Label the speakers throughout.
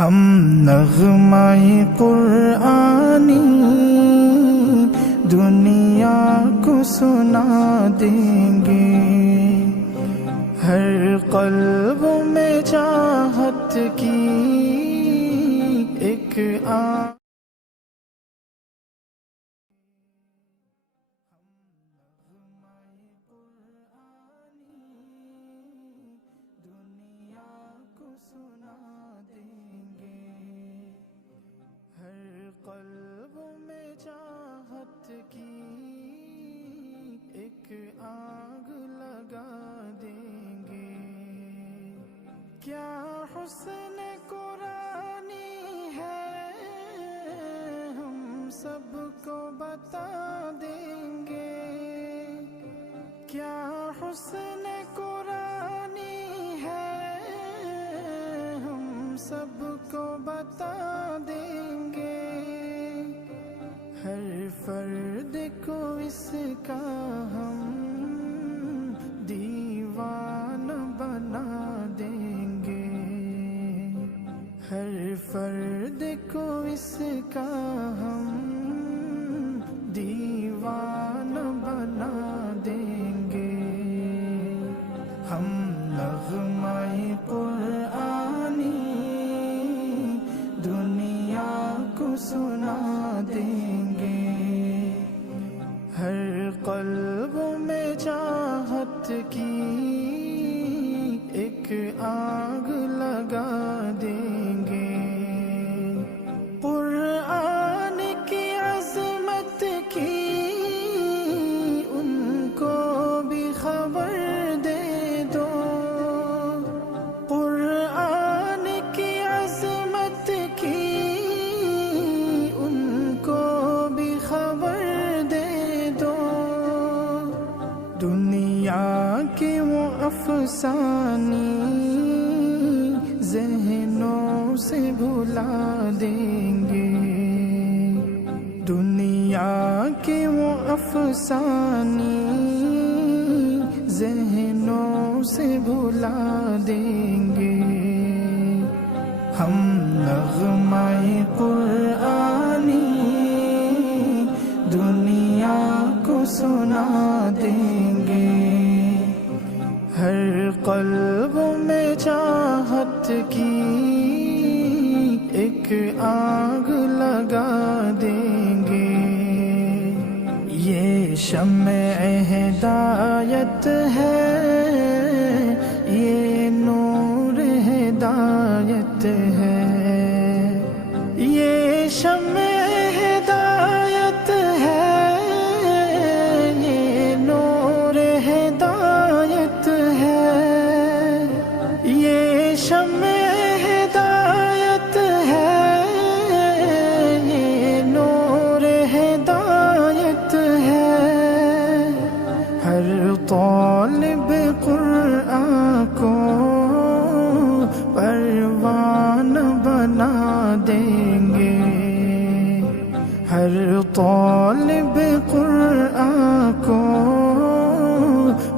Speaker 1: ہم نغمہ قرآنی دنیا کو سنا دیں گے۔ ہر قلب میں چاہت کی ایک آ حسن قرآنی ہے، ہم سب کو بتا دیں گے۔ کیا حسن قرآنی ہے، ہم سب کو بتا دیں گے۔ ہر فر sun. طالب قرآن کو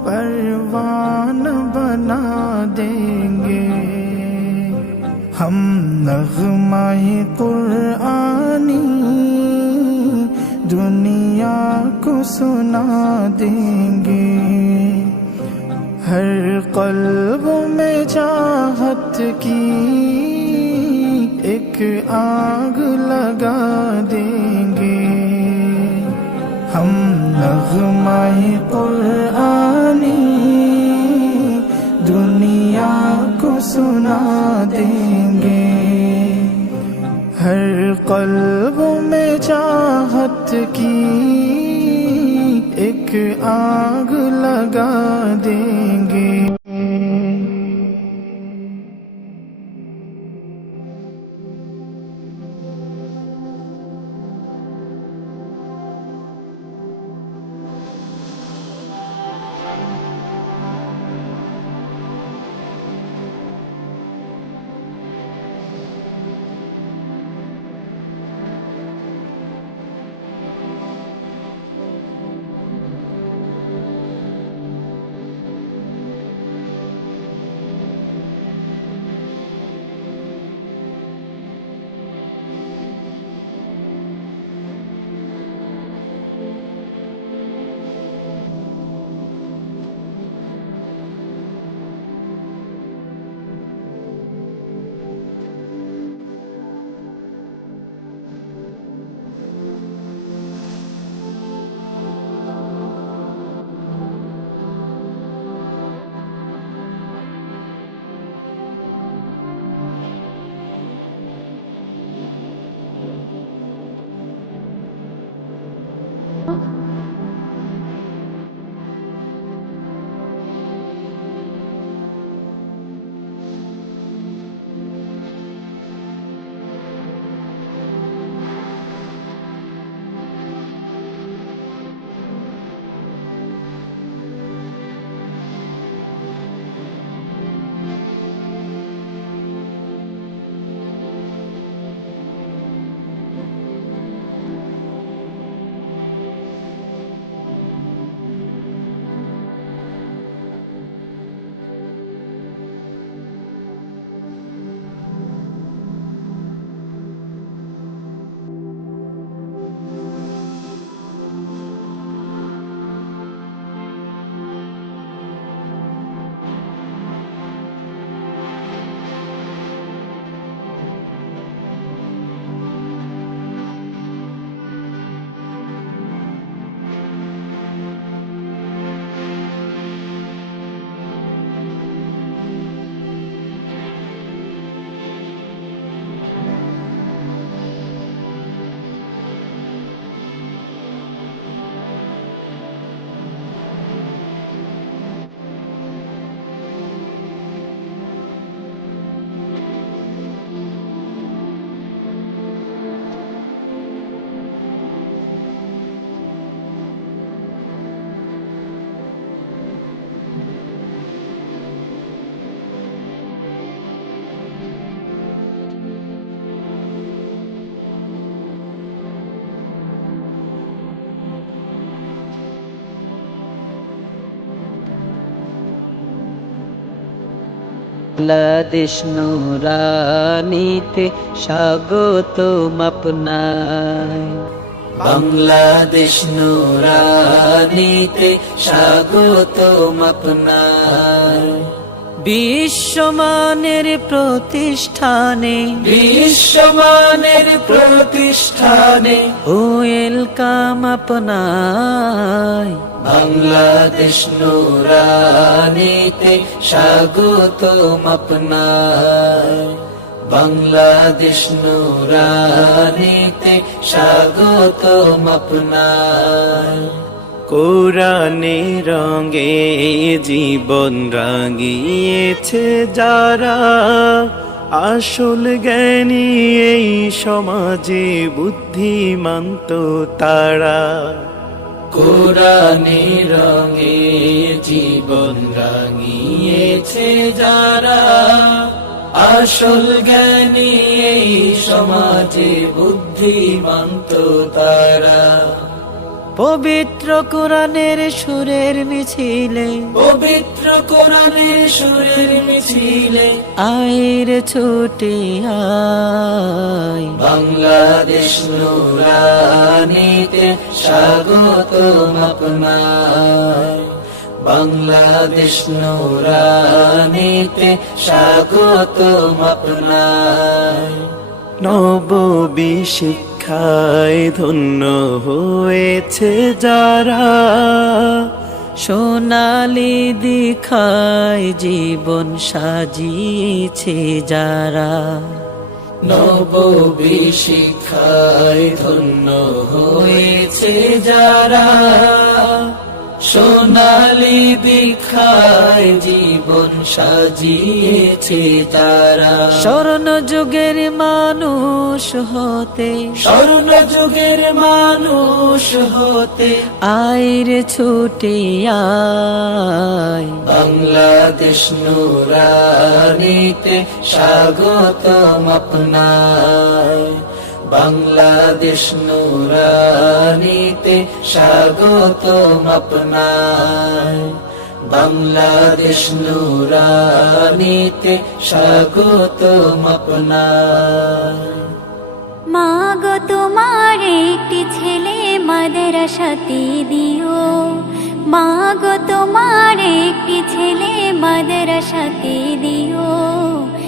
Speaker 1: پروان بنا دیں گے۔ ہم نغمہ قرآنی دنیا کو سنا دیں گے۔ ہر قلب میں چاہت کی ایک آگ لگا دیں नगमाए कुरानी दुनिया को सुना देंगे हर कल्ब
Speaker 2: বাংলাদেশ নুরানিতে স্বাগতম আপনায় বাংলাদেশ নুরানিতে স্বাগতম আপনায় বিশ্বমানের প্রতিষ্ঠানে বিশ্বমানের প্রতিষ্ঠানে ওয়েলকাম আপনায় বাংলাদেশ নুরানিতে স্বাগত আপনায় বাংলাদেশ নুরানিতে স্বাগত আপনায়
Speaker 1: কোরআনে রঙে জীবন রাঙিয়েছে যারা, আসল জ্ঞানী এই সমাজে বুদ্ধিমান্ত তারা।
Speaker 2: কোরআনে রঙে জীবন রাঙিয়েছে যারা। আসল জ্ঞানী সমাজে বুদ্ধিমন্ত তারা। পবিত্র কোরআনের সুরের মিছিলে। পবিত্র কোরআনের সুরের মিছিলে। আয়ের ছুটে আয়। বাংলাদেশ নুরানিতে স্বাগতম আপনার বাংলাদেশ নুরানিতে স্বাগতম আপনার
Speaker 1: নববী শিক্ষায় ধন্য হয়েছে যারা।
Speaker 2: সোনালি দিখায় জীবন সাজিয়েছে যারা। নববী শিক্ষায় ধন্য হয়েছে যারা। সোনালি দীক্ষায় জীবন সাজিয়েছে তারা। স্বর্ণ যুগের মানুষ হতে স্বর্ণ যুগের মানুষ হতে। আয়ের ছুটে আয়। বাংলাদেশ নুরানিতে স্বাগতম আপনায় বাংলাদেশ নুরানিতে স্বাগতম আপনায় বাংলাদেশ নুরানিতে স্বাগতম আপনায়
Speaker 3: মাগো তোমার একটি ছেলে মাদ্রাসাতে দিও। মাগো তোমার একটি ছেলে মাদ্রাসাতে দিও।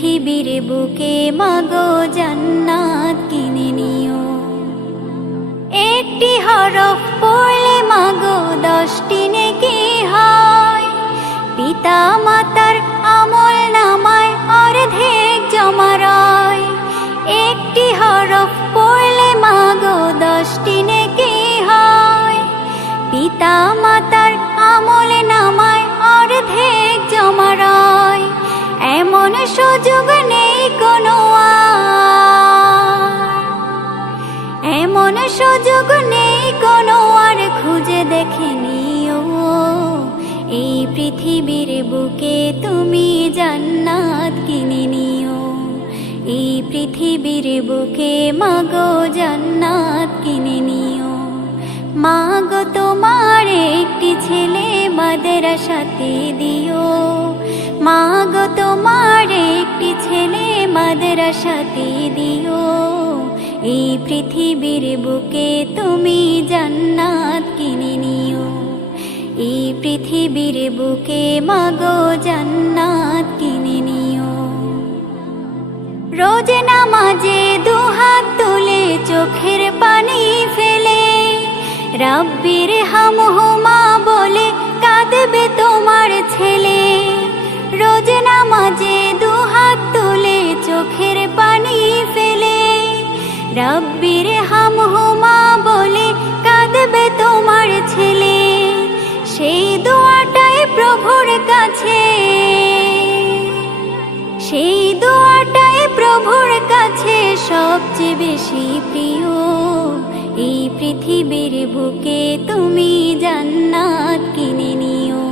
Speaker 3: পৃথিবীর বুকে মাগো জান্নাত কিনে নিও। একটি হরফ পড়লে মাগো দশটি নেকি হয়। পিতা মাতার আমল নামায় অর্ধেক জমা একটি হরফ পড়লে মাগো দশটি নেকি হয়। পিতা মাতার সুযোগ নেই কোনো এমন সুযোগ নেই কোনো আর, খুঁজে দেখে নিও। এই পৃথিবীর বুকে তুমি জান্নাত কিনে নিও। এই পৃথিবীর বুকে মাগো জান্নাত কিনে নিও। মাগো তোমার একটি ছেলে মাদ্রাসাতে দিও। মাগো তোমার একটি ছেলে মাদ্রাসাতে দিও। এই পৃথিবীর বুকে তুমি জান্নাত কিনে নিও। এই পৃথিবীর বুকে মাগো জান্নাত কিনে নিও। রোজ নামাজে দুহাত তুলে চোখের পানি ফেলে। রাব্বির হামহুমা রাব্বির হামহুমা বলে কাঁদবে তোমার ছেলে। সেই দোয়াটাই প্রভুর কাছে। সেই দোয়াটাই প্রভুর কাছে সবচেয়ে বেশি প্রিয়। এই পৃথিবীর বুকে তুমি জান্নাত কিনে নিও।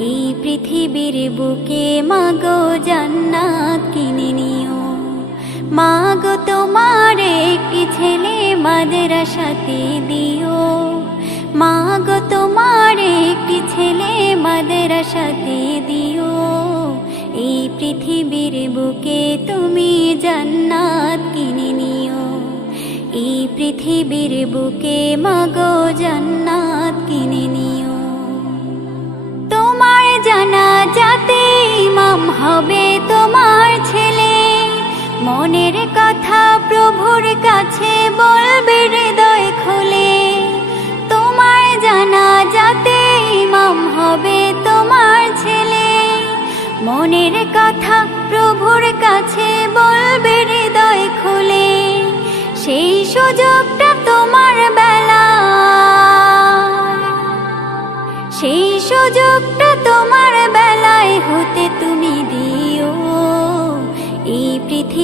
Speaker 3: এই পৃথিবীর বুকে মাগো জান্নাত কিনে নিও। মাগো তোমার একটি ছেলে মাদ্রাসাতে দিও। মাগো তোমার একটি ছেলে মাদ্রাসাতে দিও। এই পৃথিবীর বুকে তুমি জান্নাত কিনে নিও। এই পৃথিবীর বুকে মাগো জান্নাত কিনে নিও। তোমার জানা যাতে ইমাম হবে তোমার ছেলে। মনের কথা প্রভুর কাছে বলবে হৃদয় খুলে। তোমার জানা যাতে ইমাম হবে তোমার ছেলে। মনের কথা প্রভুর কাছে বলবে হৃদয় খুলে। সেই সুযোগটা তোমার বেলা। সেই সুযোগটা তোমার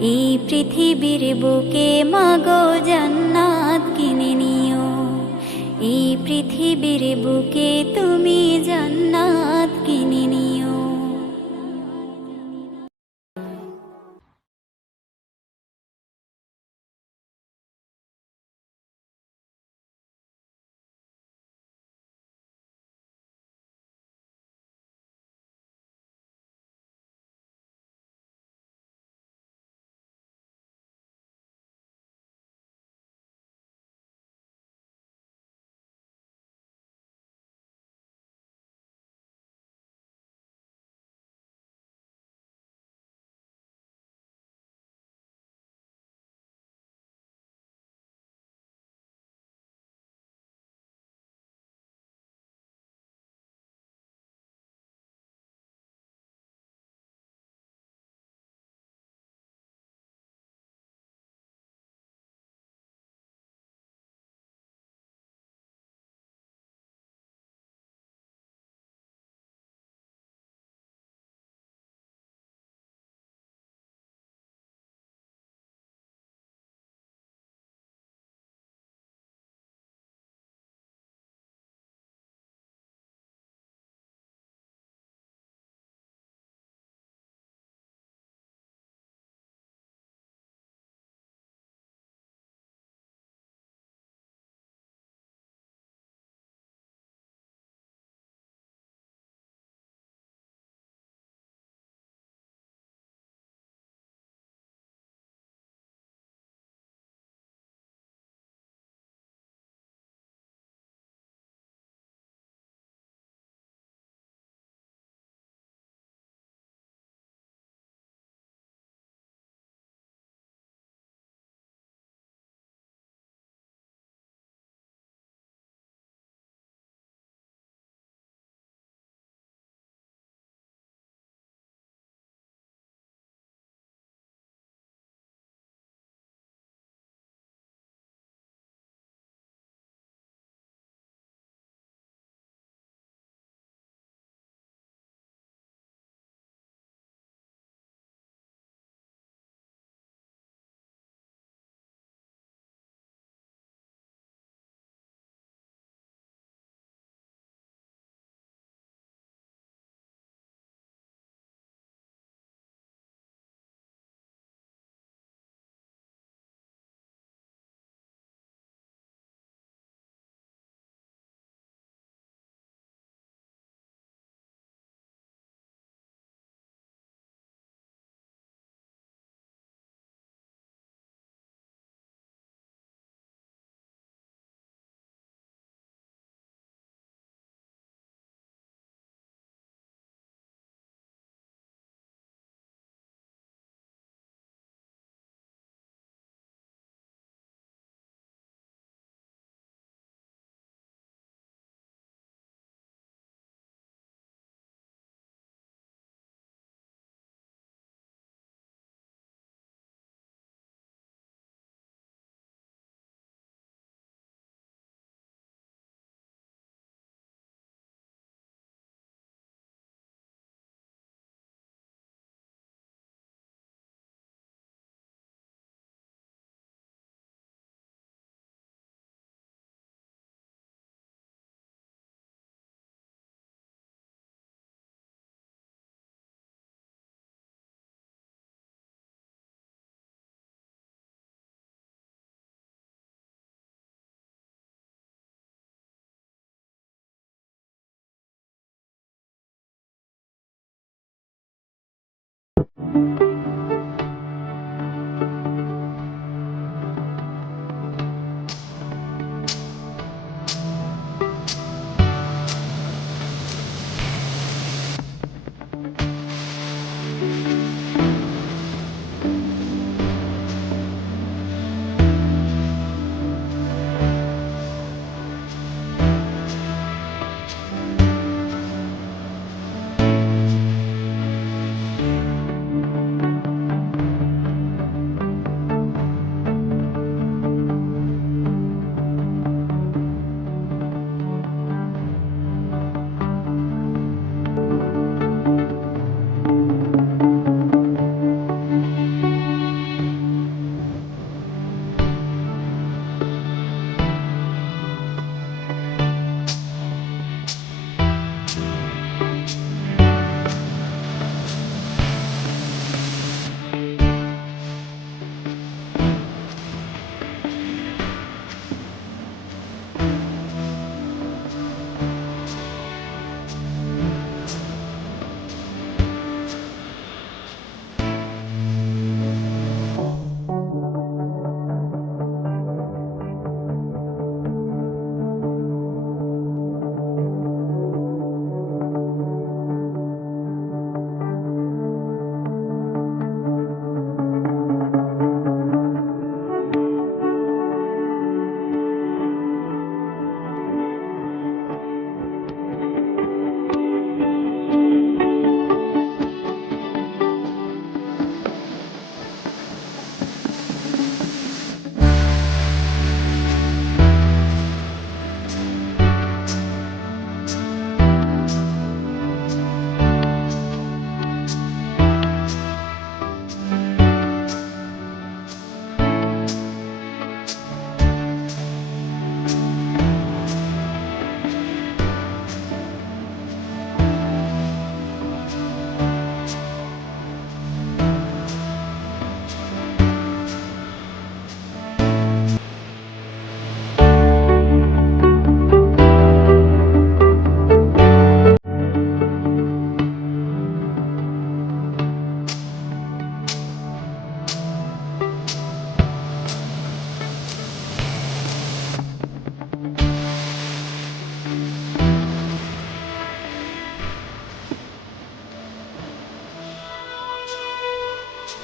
Speaker 3: এই পৃথিবীর বুকে মাগো জান্নাত কিনে নিও। এই পৃথিবীর বুকে তুমি জান্নাত কিনে নিও you